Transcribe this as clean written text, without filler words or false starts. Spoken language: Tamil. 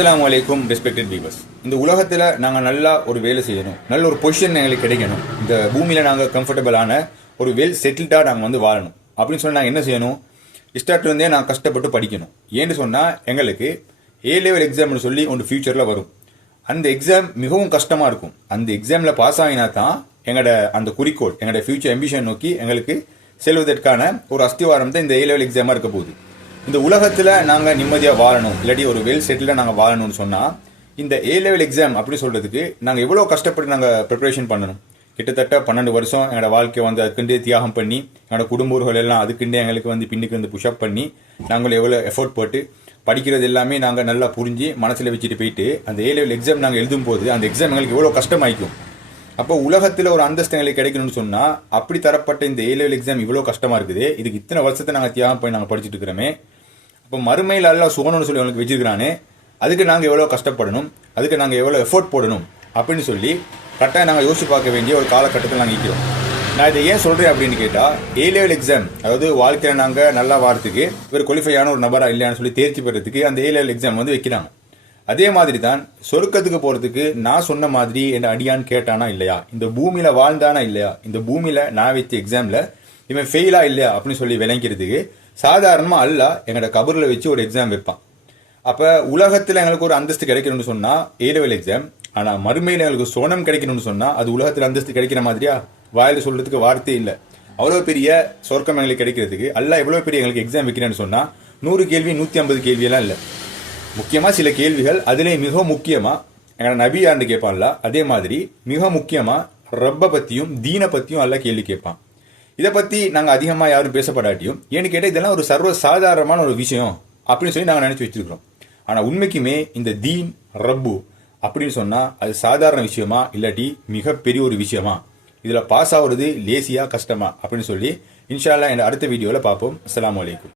அஸ்ஸலாமு அலைக்கும் ரெஸ்பெக்டட் வீவர்ஸ். இந்த உலகத்தில் நாங்கள் நல்லா ஒரு வேலை செய்யணும், நல்ல ஒரு பொசிஷன் எங்களுக்கு கிடைக்கணும், இந்த பூமியில் நாங்கள் கம்ஃபர்டபுளான ஒரு வெல் செட்டில்டாக நாங்கள் வாழணும் அப்படின்னு சொன்னால் நாங்கள் என்ன செய்யணும்? ஸ்டார்ட்லேருந்தே நான் கஷ்டப்பட்டு படிக்கணும். ஏன்னு சொன்னால் எங்களுக்கு ஏ லெவல் எக்ஸாம்னு சொல்லி ஒன்று ஃபியூச்சரில் வரும். அந்த எக்ஸாம் மிகவும் கஷ்டமாக இருக்கும். அந்த எக்ஸாமில் பாஸ் ஆகினா தான் எங்களோட அந்த குறிக்கோள், எங்களோட ஃபியூச்சர் அம்பிஷன் நோக்கி எங்களுக்கு செல்வதற்கான ஒரு அஸ்திவாரம் தான் இந்த ஏ லெவல் எக்ஸாமாக இருக்க போகுது. இந்த உலகத்தில் நாங்கள் நிம்மதியாக வாழணும், இல்லாட்டி ஒரு வெல் செட்டிலாக நாங்கள் வாழணும்னு சொன்னால் இந்த ஏ லெவல் எக்ஸாம் அப்படி சொல்கிறதுக்கு நாங்கள் எவ்வளோ கஷ்டப்பட்டு நாங்கள் ப்ரிப்பரேஷன் பண்ணணும். கிட்டத்தட்ட 12 வருஷம் எங்களோட வாழ்க்கை அதுக்குண்டே தியாகம் பண்ணி, எங்களோட குடும்ப உறவுகள் எல்லாம் அதுக்குண்டே எங்களுக்கு பின்னுக்கு புஷ்அப் பண்ணி நாங்கள் எவ்வளோ எஃபோர்ட் போட்டு படிக்கிறது எல்லாமே நாங்கள் நல்லா புரிஞ்சு மனசில் வச்சுட்டு போயிட்டு அந்த ஏ லெவல் எக்ஸாம் நாங்கள் எழுதும் போது அந்த எக்ஸாம் எங்களுக்கு எவ்வளோ கஷ்டமாயிக்கும். அப்போ உலகத்தில் ஒரு அந்தஸ்து எங்களுக்கு கிடைக்கணும்னு சொன்னால் அப்படி தரப்பட்ட இந்த ஏ லெவல் எக்ஸாம் இவ்வளோ கஷ்டமாக இருக்குது. இதுக்கு இத்தனை வருஷத்தை நாங்கள் தியாகம் பண்ணி நாங்கள் படிச்சுட்டு இருக்கிறோமே. இப்போ மறுமையில் எல்லாம் சுகணும்னு சொல்லி அவங்களுக்கு வச்சிருக்கிறானே, அதுக்கு நாங்கள் எவ்வளோ கஷ்டப்படணும், அதுக்கு நாங்கள் எவ்வளோ எஃபோர்ட் போடணும் அப்படின்னு சொல்லி கரெக்டாக நாங்கள் யோசிச்சு பார்க்க வேண்டிய ஒரு காலகட்டத்தில் நாங்கள் இருக்கிறோம். நான் இதை ஏன் சொல்கிறேன் அப்படின்னு கேட்டால், ஏ லெவல் எக்ஸாம் அதாவது வாழ்க்கையில் நாங்கள் நல்லா வாரத்துக்கு இவர் குவாலிஃபையான ஒரு நபராக இல்லையான்னு சொல்லி தேர்ச்சி பெறதுக்கு அந்த ஏ லெவல் எக்ஸாம் வைக்கிறாங்க. அதே மாதிரி தான் சொர்க்கத்துக்கு போகிறதுக்கு நான் சொன்ன மாதிரி என்ன அடியான்னு கேட்டானா இல்லையா, இந்த பூமியில் வாழ்ந்தானா இல்லையா, இந்த பூமியில் நான் வச்ச எக்ஸாமில் இவன் ஃபெயிலா இல்லையா அப்படின்னு சொல்லி விளங்கிறதுக்கு சாதாரணமாக அல்ல எங்களோட கபரில் வச்சு ஒரு எக்ஸாம் வைப்பான். அப்போ உலகத்தில் எங்களுக்கு ஒரு அந்தஸ்து கிடைக்கணும்னு சொன்னால் ஏ லெவல் எக்ஸாம், ஆனால் மறுமையில் எங்களுக்கு சோனம் கிடைக்கணும்னு சொன்னால் அது உலகத்தில் அந்தஸ்து கிடைக்கிற மாதிரியா வாயில் சொல்கிறதுக்கு வார்த்தையே இல்லை. அவ்வளோ பெரிய சொர்க்கம் எங்களுக்கு கிடைக்கிறதுக்கு அல்ல எவ்வளோ பெரிய எங்களுக்கு எக்ஸாம் வைக்கிறேன்னு சொன்னால் 100 கேள்வி 150 கேள்வியெல்லாம் இல்லை. முக்கியமாக சில கேள்விகள் அதிலே மிக முக்கியமாக எங்களோட நபி யாருன்னு கேட்பான்ல, அதே மாதிரி மிக முக்கியமாக ரப்பை பற்றியும் தீனை பற்றியும் எல்லாம் கேள்வி கேட்பான். இதை பற்றி நாங்கள் அதிகமாக யாரும் பேசப்படாட்டியும் ஏன்னு கேட்டால் இதெல்லாம் ஒரு சர்வ சாதாரணமான ஒரு விஷயம் அப்படின்னு சொல்லி நாங்கள் நினச்சி வச்சுருக்கிறோம். ஆனால் உண்மைக்குமே இந்த தீன் ரப்பு அப்படின்னு சொன்னால் அது சாதாரண விஷயமா இல்லாட்டி மிகப்பெரிய ஒரு விஷயமா, இதில் பாஸ் ஆகுறது லேசியா கஷ்டமா அப்படின்னு சொல்லி இன்ஷா அல்லாஹ் என் அடுத்த வீடியோவில் பார்ப்போம். அஸ்ஸலாமு அலைக்கும்.